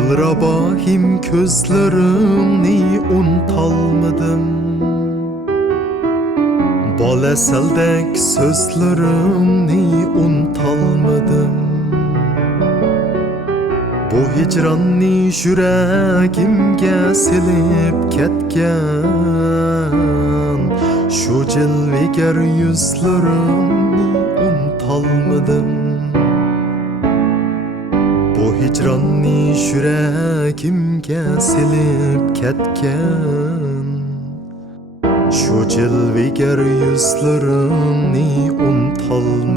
Dilrabahim közlerimni unutalmadım. Boleseldek sözlerimni unutalmadım. Bu hicranni yüreğimge silip ketken, şu cilveger yüzlerimni unutalmadım. Bu hicranni yüreğimge silip ketken, şu cilveger yüzlerimni unutalmadım.